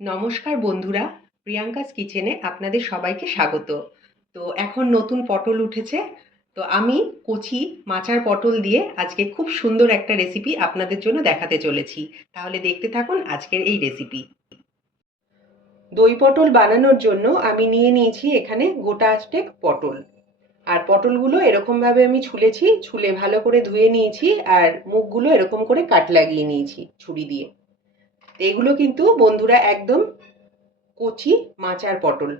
নমস্কার বন্ধুরা, প্রিয়াঙ্কাস কিচেনে আপনাদের সবাইকে স্বাগত। তো এখন নতুন পটল উঠেছে, তো আমি কচি মাচার পটল দিয়ে আজকে খুব সুন্দর একটা রেসিপি আপনাদের জন্য দেখাতে চলেছি। তাহলে দেখতে থাকুন আজকের এই রেসিপি দই পটল বানানোর জন্য আমি নিয়ে নিয়েছি এখানে গোটা আষ্টেক পটল। আর পটলগুলো এরকমভাবে আমি ছুলেছি, ছুলে ভালো করে ধুয়ে নিয়েছি আর মুখগুলো এরকম করে কাট লাগিয়ে নিয়েছি ছুরি দিয়ে। এগুলো কিন্তু বন্ধুরা একদম কচি মাচার পটল।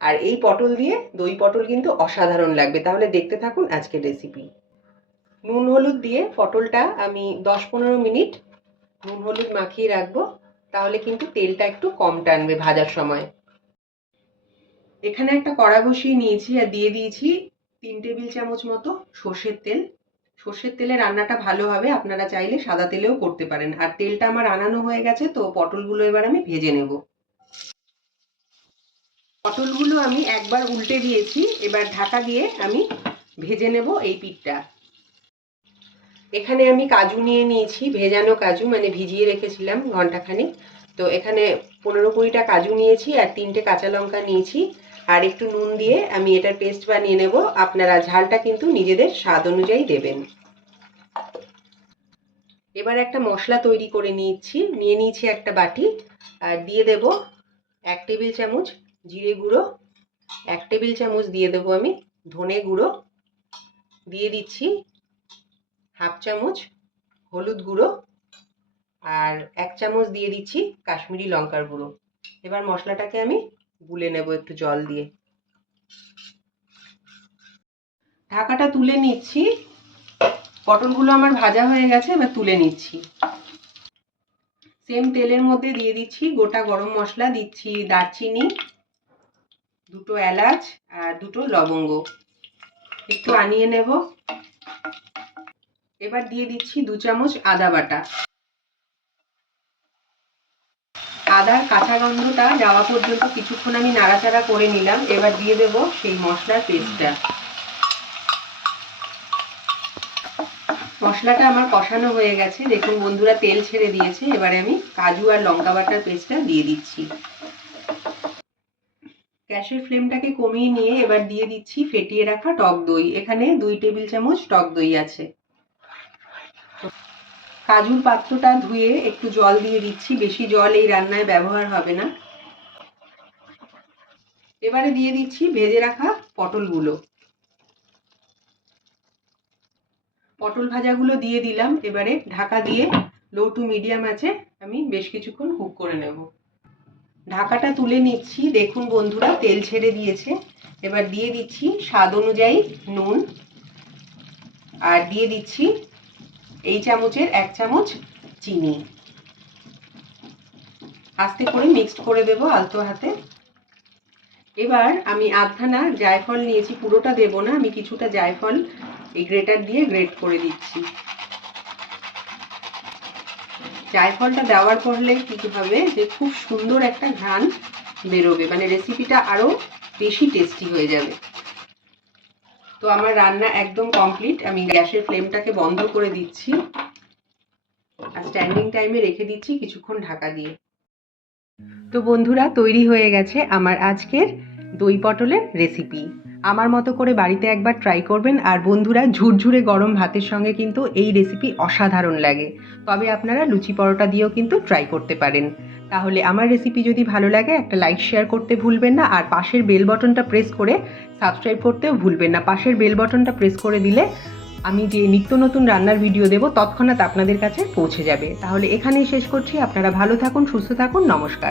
আর এই পটল দিয়ে দই পটল কিন্তু অসাধারণ লাগবে। তাহলে দেখতে থাকুন আজকের রেসিপি নুন হলুদ দিয়ে পটলটা আমি দশ পনেরো মিনিট নুন হলুদ মাখিয়ে রাখব। তাহলে কিন্তু তেলটা একটু কম টানবে ভাজার সময়। এখানে একটা কড়া বসিয়ে নিয়েছি আর দিয়ে দিয়েছি তিন টেবিল চামচ মতো সর্ষের তেল। সর্ষের তেলে রান্নাটা ভালো হবে, আপনারা চাইলে সাদা তেলেও করতে পারেন। আর তেলটা আমার আনানো হয়ে গেছে, তো পটলগুলো এবার আমি ভেজে নেব। পটলগুলো আমি একবার উল্টে দিয়েছি, এবার ঢাকা দিয়ে আমি ভেজে নেব এই পিঠটা। এখানে আমি কাজু নিয়ে নিয়েছি, ভেজানো কাজু মানে ভিজিয়ে রেখেছিলাম ঘন্টাখানিক। তো এখানে পনেরো কুড়িটা কাজু নিয়েছি, আর তিনটে কাঁচা লঙ্কা নিয়েছি। আর একটু নুন দিয়ে আমি এটার পেস্ট বানিয়ে নেব। আপনারা ঝালটা কিন্তু নিজেদের স্বাদ অনুযায়ী দেবেন। এবার একটা মশলা তৈরি করে নিচ্ছি। নিয়ে নিয়েছি একটা বাটি। আর দিয়ে দেব এক টেবিল চামচ জিরে গুঁড়ো। এক টেবিল চামচ দিয়ে দেবো আমি ধনে গুঁড়ো। দিয়ে দিচ্ছি হাফ চামচ হলুদ গুঁড়ো। আর এক চামচ দিয়ে দিচ্ছি কাশ্মীরি লঙ্কার গুঁড়ো। এবার মশলাটাকে আমি গুলে নেব একটু জল দিয়ে। ঢাকাটা তুলে নিচ্ছি। পটলগুলো আমার ভাজা হয়ে গেছে, এবার তুলে নিচ্ছি। সেম তেলের মধ্যে দিয়ে দিচ্ছি গোটা গরম মশলা, দিচ্ছি দারচিনি, দুটো এলাচ আর দুটো লবঙ্গ। একটু আনিয়ে নেব। এবার দিয়ে দিচ্ছি দু চামচ আদা বাটা। আদার কাঁচা গন্ধটা যাওয়া পর্যন্ত কিছুক্ষণ আমি নাড়াচাড়া করে নিলাম। এবার দিয়ে দেব সেই মশলার পেস্টটা মশলাটা আমার কষানো হয়ে গেছে। দেখুন বন্ধুরা, তেল ছেড়ে দিয়েছে। এবারে আমি কাজু আর লঙ্কা বাটার পেস্টটা দিয়ে দিচ্ছি। গ্যাসের ফ্লেমটাকে কমিয়ে নিয়ে এবার দিয়ে দিচ্ছি ফেটিয়ে রাখা টক দই। এখানে দুই টেবিল চামচ টক দই আছে। কাজুর পাত্রটা ধুয়ে একটু জল দিয়ে দিচ্ছি, বেশি জল এই রান্নায় ব্যবহার হবে না। এবারে দিয়ে দিচ্ছি ভেজে রাখা পটলগুলো। পটল ভাজাগুলো দিয়ে দিলাম, এবারে ঢাকা দিয়ে লো টু মিডিয়াম আছে, আমি বেশ কিছুক্ষণ কুক করে নেব। ঢাকাটা তুলে নিচ্ছি, দেখুন বন্ধুরা, তেল ছেড়ে দিয়েছে। এবার দিয়ে দিচ্ছি স্বাদ অনুযায়ী নুন, আর দিয়ে দিচ্ছি এই চামচের এক চামচ চিনি। আস্তে করে মিক্সড করে দেব আলতো হাতে। এবার আমি আধখানা জায়ফল নিয়েছি, পুরোটা দেব না, আমি কিছুটা জায়ফল এই গ্রেটার দিয়ে গ্রেট করে দিচ্ছি। জায়ফলটা দেওয়ার পরলে কি হবে যে খুব সুন্দর একটা ঘ্রাণ বেরোবে মানে রেসিপিটা আরও বেশি টেস্টি হয়ে যাবে। তো আমার রান্না একদম কমপ্লিট আমি গ্যাসের ফ্লেমটাকে বন্ধ করে দিচ্ছি। আর স্ট্যান্ডিং টাইমে রেখে দিচ্ছি কিছুক্ষণ ঢাকা দিয়ে। তো বন্ধুরা, তৈরি হয়ে গেছে আমার আজকের দই পটলের রেসিপি আমার মতো করে বাড়িতে একবার ট্রাই করবেন। আর বন্ধুরা, ঝুরঝুরে গরম ভাতের সঙ্গে কিন্তু এই রেসিপি অসাধারণ লাগে। তবে আপনারা লুচি পরোটা দিয়েও কিন্তু ট্রাই করতে পারেন। তাহলে আমার রেসিপি যদি ভালো লাগে, একটা লাইক শেয়ার করতে ভুলবেন না। আর পাশের বেল বটনটা প্রেস করে সাবস্ক্রাইব করতেও ভুলবেন না। পাশের বেল বটনটা প্রেস করে দিলে আমি যে নিত্য নতুন রান্নার ভিডিও দেব, তৎক্ষণাৎ আপনাদের কাছে পৌঁছে যাবে। তাহলে এখানেই শেষ করছি। আপনারা ভালো থাকুন, সুস্থ থাকুন। নমস্কার।